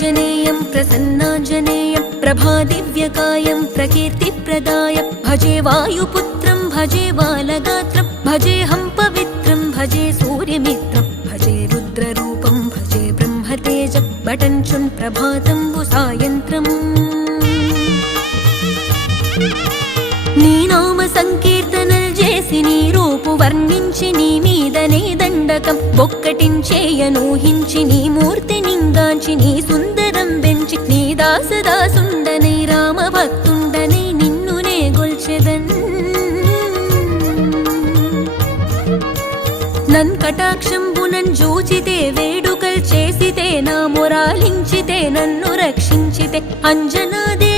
प्रसन्नाञ्जनेयं प्रसन्नाञ्जनेयं प्रभादिव्यकायं प्रकीर्तिप्रदायं भजे वायुपुत्रं भजे बालगात्रं भजेऽहं पवित्रं भजे सूर्यमित्रं भजे रुद्ररूपं भजे ब्रह्मतेजं बटञ्चं प्रभातं सायन्त्रम् నీ నామ సంకీర్తనలు చేసి నీ రూపు వర్ణించి నీ మీదనే దండకం ఒక్కటించేయనూహించి నీ మూర్తి నింగాంచి నీ సుందరం పెంచి నీ దాసదాసుండనై రామ భక్తుండనై నిన్నునే గొల్చెదన్ నన్ కటాక్షంబునన్ జూచితే వేడుకల్ చేసితే నా మొరాలించితే నన్ను రక్షించితే అంజనాదే